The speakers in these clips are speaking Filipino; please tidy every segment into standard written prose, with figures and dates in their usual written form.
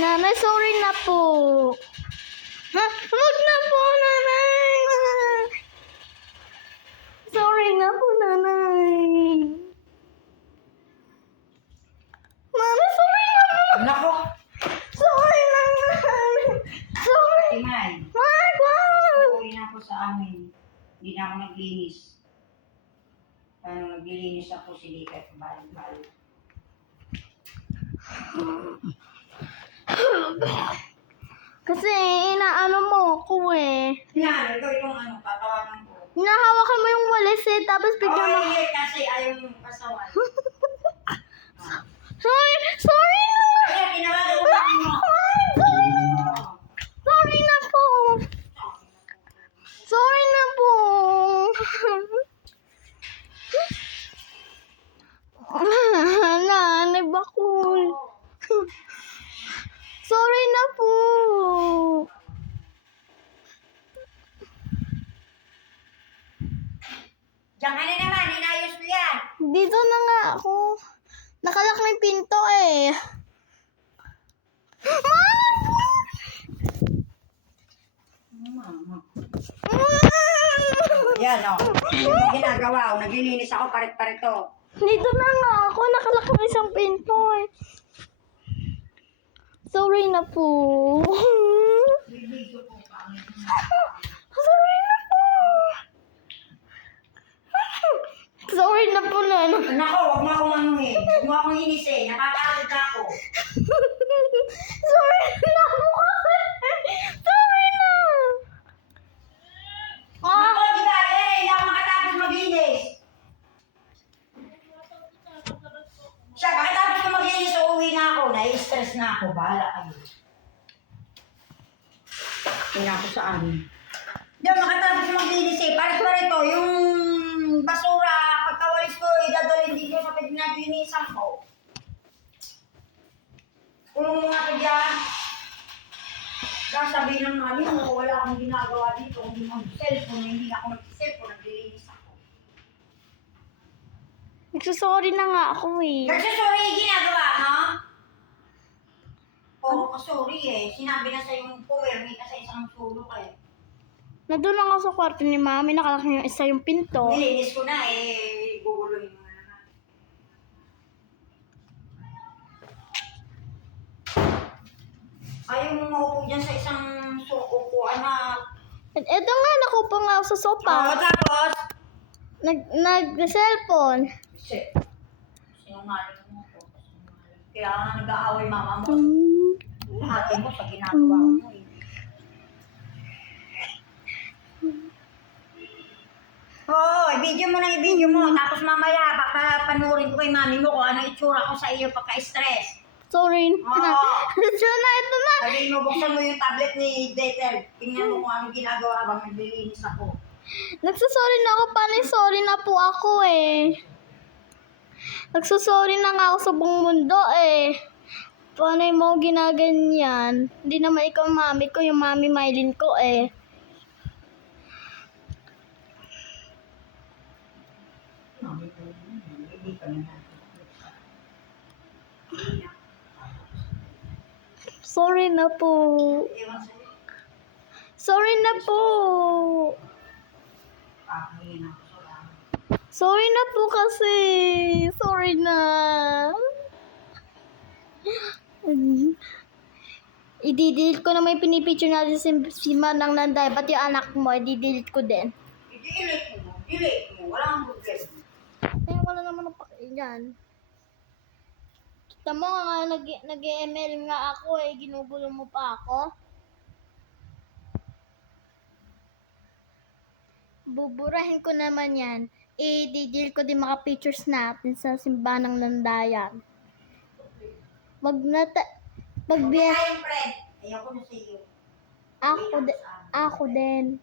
Nanay, sorry na po. Ha? Huwag na po, nanay. Sorry na po, nanay. Nanay, sorry na po. Nako! Sorry na, nanay. Sorry. Timay, Wag, wag. uuwi na ako sa amin. Hindi na ako naglinis. Paano naglilinis ako si Likat, balik-balik. Kasi inaano mo ko eh. Yan, ito itong tatawagan ko. Hinahawakan mo yung walis eh, tapos bigla mo. Oh, kasi ayaw yung pasawan. Sorry, sorry na. Kaya tinawagan ko lang mo. Sorry na po. Sorry na po. Nanay bakul. Sorry na po. Diyan ka na naman, inayos ko yan. Dito na nga ako. Nakalak na yung pinto eh. Yan o. Yung ginagawa ko, naglilinis ako parit-parito. Dito na nga ako. Nakalak na isang pinto eh. Sorry na po. Sorry na po. Sorry na po, Nana. Nako, huwag mo akong anuhin. Huwag mo akong inisin. Nakakaagad na ako. Sorry na po kasi. Sorry na. Nako, di ba? Hindi ako makatapos maglinis. Siya, pakitapos ko maglinis, uuwi na ako. Nai-stress na ako. Bahala kayo. Tingnan ko sa amin. Di ba, makatapos ko maglinis eh. Parit-parito, yung basura, pagkawalis ko, idadalhin din ko sa pinaglinisan ko. Kulong mo nga ito dyan. Sasabihin ng mami mo, wala akong ginagawa dito. Hindi mo cellphone, hindi ako nag-cellphone, naglilinis ako. Nagsasorry na nga ako eh. Nagsasorry yung ginagawa mo? Oo, sorry eh. Sinabi na sa'yo yung pumirmi ka sa isang sulok eh. Nandun lang ako sa kwarto ni Mami. Nakalak na yung isa yung pinto. Nilinis ko na eh. Guguluhin mo na naman. Ayaw mo maupo dyan sa isang upuan na... Eto nga, nakupa nga ako sa sopa. Oo, tapos... Nag-cellphone. Shit. Sinungaling mo po. Kaya nga nag-aaway mama mo. Ate mo sa ginagawa mo eh. Oo, i-video mo na i-video mo. Tapos mamaya, baka panurin ko kay mami mo kung ano itsura ko sa iyo pagka-stress. Sorry. Oo. Ito na, ito na. Sabihin mo, buksan mo yung tablet ni Deter. Tingnan mo kung anong ginagawa bang naglilinis ako. Nagsasorry na ako. Paano sorry na po ako eh. Nagsasorry na nga ako sa buong mundo eh. Paano mo ginaganyan? Hindi naman ikaw mami ko, yung mami Mylene ko eh. Mami ko, hindi ka na. Sorry na po. Ewan sa'yo. Sorry na po. Kakain ako sa lang. Sorry na po kasi. Sorry na. I-delete ko na may pinipicture natin si Manang Nanday. Pati yung anak mo, i-delete ko din. I-delete mo. Delete mo. Wala kang problema. Kaya wala naman ang pakinggan. Kita mo nga, nag-ML nga ako eh. Ginugulo mo pa ako. Buburahin ko naman yan. I-delete ko din mga pictures natin sa simbahan ng Nandayan. Kaya yung friend. Ayoko na sa iyo. Ako din.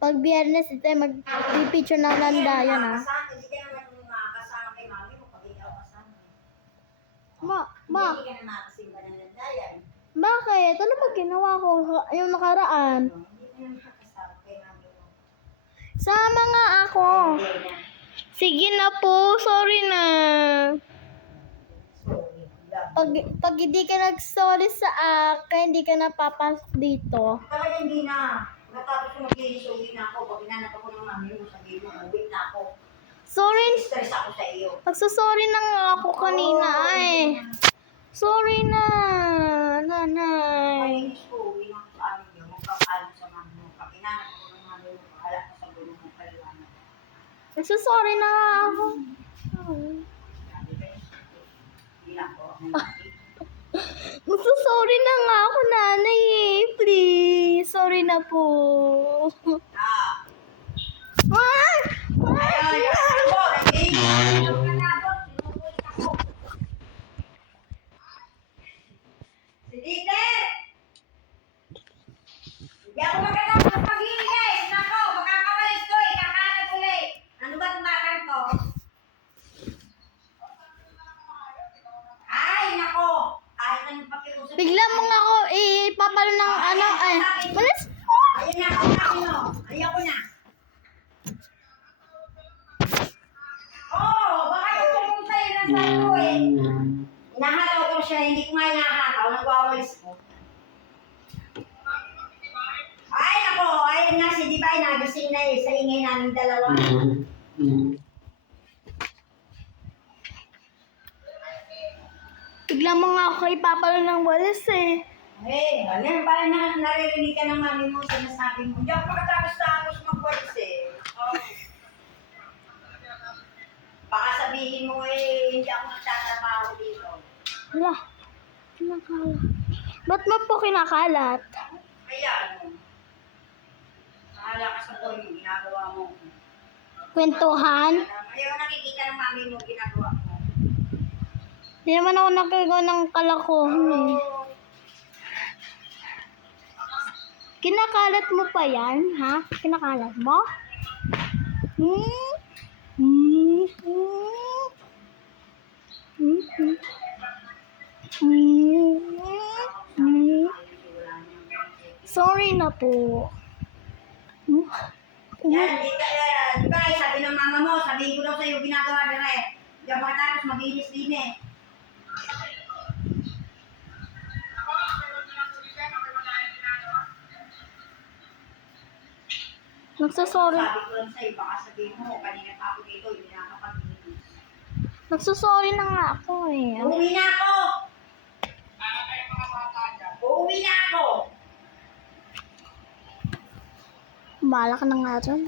Pag biyernes, ito ay mag-picture ng Nandayan ah. Hindi ka naman makakasama kay mami mo pag ikaw kasama. Hindi ka na makasimba ng landayan. Bakit? Ano ba ginawa ko yung nakaraan? Hindi ka na makakasama kay mami mo. Sama nga ako. Hindi na. Sige na po, sorry na. Sorry. Pag hindi ka nag-sorry sa akin, hindi ka napapasok dito. Talaga hindi na. Natapos ko mag-inis, uwi na ako. Pag inanap ako ng mami mo, sabihin mo, uwi na ako. Sorry. Stress ako sa iyo. Nagsasorry na nga ako kanina eh. Sorry na, nanay. Malinis ko, uwi na ako sa amin yun. Magpapalo sa mami mo. Pag inanap ako ng mami mo, bahala ko sa gulo mo kaliwanag. Nagsasorry na nga ako. Sabi ba, hindi na ako. Nagsasorry na nga ako, nanay eh. Please, sorry na po. Ah, Ah! ayun, ako, nag-inis ako na ako. Sinukulit ako. Si Dieter! Hindi ako magkatapos ng pag-inis. Nako, pagkakawalis ko, ikakalat ulit. Ano ba itong batang to? Ay, nako. Kahit anong pakiusap. Bigla mo nga ako ipapalo ng ano ay. Malis! Ayun na, kausapin mo. Ayoko na. Oo, baka yung pumunta yun ang sabi ko eh. Inahataw ko siya, hindi ko nga inahataw. Nagwawalis ko. Ay, nako. Ayun na, si Dibay nagising na eh. Sa ingay namin dalawa. Bigla mo nga ako ipapalo ng walis eh. Eh, ano ba na naririnig ka ng mami mo, sinasabi mo. Hindi ako makatapos-tapos magwalis eh. Oh. Baka sabihin mo eh, hindi ako nagtatrabaho dito. Wala. Kinakalat. Ba't mo po kinakalat? Kaya ano, bahala ka sa buhay mo, ginagawa mo. Kwentuhan? Ayaw nakikita ng mami mo, ginagawa mo. Hindi naman ako nagagawa ng kalokohan eh. Oh, Kinakalat mo pa yan, ha? Kinakalat mo? Hmm? Hmm? Hmm? Hmm? Hmm? Hmm? Sorry na po. Hmm? yan, di ba, sabi ng mama mo, sabihin ko daw sa'yo, ginagawa nila eh. Hindi ako makatapos, mag-inis din eh. Nagsasorry. Sabi ko lang sa'yo, baka sabihin mo, kanina pa ako dito, hindi na ako pag-inis. Nagsasorry na nga ako eh. Uuwi na ako! Uuwi na ako! Bala ka na nga dyan.